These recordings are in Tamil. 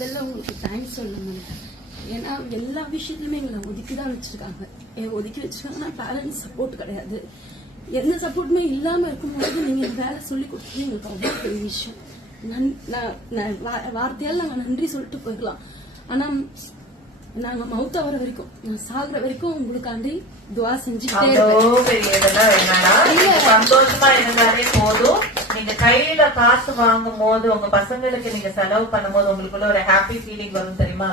முதல்ல உங்களுக்கு தேங்க்ஸ் சொல்லணும். ஏன்னா எல்லா விஷயத்துலயுமே எங்களை ஒதுக்கிதான் வச்சிருக்காங்க. ஒதுக்கி வச்சிருக்காங்கன்னா பேரண்ட்ஸ் சப்போர்ட் கிடையாது. எந்த சப்போர்ட்டுமே இல்லாம இருக்கும்போது நீங்க வேலை சொல்லி கொடுத்தது எங்களுக்கு அவ்வளவு பெரிய விஷயம். வார்த்தையால் நாங்க நன்றி சொல்லிட்டு போயிடலாம். ஆனா நாங்க மவுத்த வர வரைக்கும், நான் சாகுற வரைக்கும் உங்களுக்காண்டி துவா செஞ்சுட்டே சந்தோஷமா இருந்தாலே போதும். நீங்க கையில காசு வாங்கும் போது உங்க பசங்களுக்கு நீங்க செலவு பண்ணும் போது உங்களுக்குள்ள ஒரு ஹாப்பி ஃபீலிங் வரும் தெரியுமா?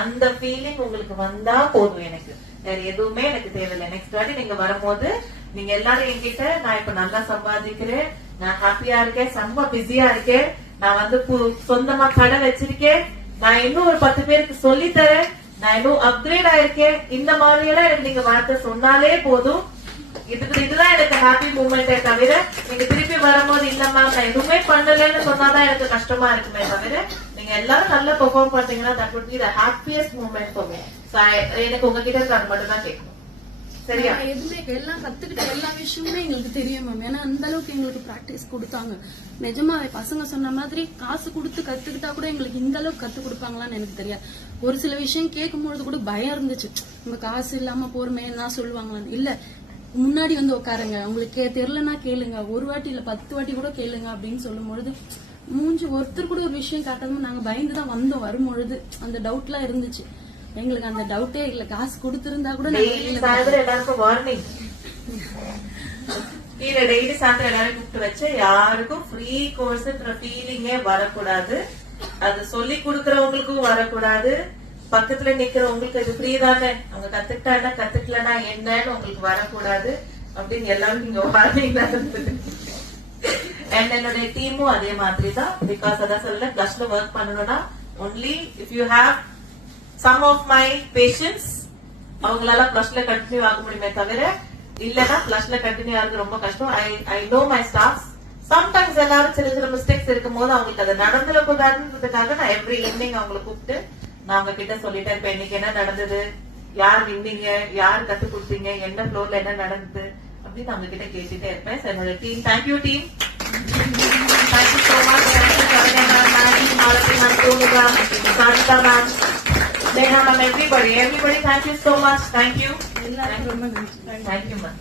அந்த ஃபீலிங் உங்களுக்கு வந்தா போதும். எனக்கு வேற எதுவுமே எனக்கு தேவையில்லை. நெக்ஸ்ட் வாட்டி நீங்க வரும்போது நீங்க எல்லாரும் என்கிட்ட நான் இப்ப நல்லா சம்பாதிக்கிறேன், நான் ஹாப்பியா இருக்கேன், செம்ம பிஸியா இருக்கேன், நான் வந்து சொந்தமா கடை வச்சிருக்கேன், நான் இன்னும் ஒரு 10 பேருக்கு சொல்லி தரேன், நான் இன்னும் அப்கிரேட் ஆயிருக்கேன், இந்த மாதிரி எல்லாம் எனக்கு நீங்க வார்த்தை சொன்னாலே போதும். இதுதான் எனக்கு ஹாப்பி மூமெண்டே தவிர நீங்க திருப்பி வரும்போது இல்ல மேம் நான் எதுவுமே பண்ணலன்னு சொன்னாதான் எனக்கு கஷ்டமா இருக்குமே தவிர நீங்க எல்லாரும் நல்லா பெர்ஃபார்ம் பண்ணீங்கன்னா that would be the happiest moment for me. எனக்கு உங்ககிட்ட இருந்து அது மட்டும் தான் கேட்கணும். சரியா? எதுவுமே எல்லாம் கத்துக்கிட்ட எல்லா விஷயமுமே எங்களுக்கு தெரியும் மேம். ஏன்னா அந்த அளவுக்கு எங்களுக்கு பிராக்டிஸ் கொடுத்தாங்க. நிஜமாவே பசங்க சொன்ன மாதிரி காசு கொடுத்து கத்துக்கிட்டா கூட எங்களுக்கு இந்த அளவுக்கு கத்து கொடுப்பாங்களான்னு எனக்கு தெரியாது. ஒரு சில விஷயம் கேட்கும்பொழுது கூட பயம் இருந்துச்சு. நம்ம காசு இல்லாம போறமே தான் சொல்லுவாங்களான்னு. இல்ல, முன்னாடி வந்து உட்காருங்க, உங்களுக்கு தெரியலன்னா கேளுங்க, ஒரு வாட்டி இல்ல 10 வாட்டி கூட கேளுங்க அப்படின்னு சொல்லும் பொழுது மூஞ்சி ஒருத்தர் கூட ஒரு விஷயம் காட்டாம நாங்க பயந்துதான் வந்தோம். வரும்பொழுது அந்த டவுட் எல்லாம் இருந்துச்சு. எங்களுக்கு அந்த டவுட்டே இல்ல. காசு கொடுத்திருந்தா கூட எல்லாருக்கும் வார்னிங் டெய்லி சாயந்தரம் எல்லாரும் கூப்பிட்டு வச்சு யாருக்கும் ஃப்ரீ கோர்ஸ்ன்ற ஃபீலிங்கே வரக்கூடாது. அது சொல்லி கொடுக்கறவங்களுக்கும் வரக்கூடாது. பக்கத்துல நிக்கிறவங்களுக்கு இது ஃப்ரீ தானே, அவங்க கத்துக்கிட்டா கத்துக்கலன்னா என்னன்னு உங்களுக்கு வரக்கூடாது அப்படின்னு எல்லாரும் நீங்க வார்னிங் இருந்தது. அண்ட் என்னுடைய டீமும் அதே மாதிரி தான். பிகாஸ் அதான் சொல்ல பிளஸ்ல ஒர்க் பண்ணணும்னா only if you have some of my patience அவங்களால பிளஸ்ல கண்டினியூ ஆக முடியுமே தவிர இல்லன்னா பிளஸ்ல கண்டினியூ ஆகுறது ரொம்ப கஷ்டம். I know my staffs. Sometimes எல்லாரும் சில சில மிஸ்டேக்ஸ் இருக்கும் போது அவங்களுக்கு அது நடந்துடக்கூடாதுன்றதுக்காக நான் எவ்ரி ஈவினிங் அவங்களை கூப்பிட்டு நான் அவங்க கிட்ட சொல்லிட்டேன். இப்ப இன்னைக்கு என்ன நடந்தது, யார் நின்னீங்க, யார் கத்து கொடுத்தீங்க, என்ன ஃப்ளோர்ல என்ன நடந்தது அப்படின்னு அவங்க கிட்ட கேட்டுட்டே இருப்பேன். என்னோட team, thank you team, thank you so much. Sarita ma'am, Neha ma'am, everybody, thank you so much. Thank you. எல்லாரும் ரொம்ப நன்றி. Thank you ma'am.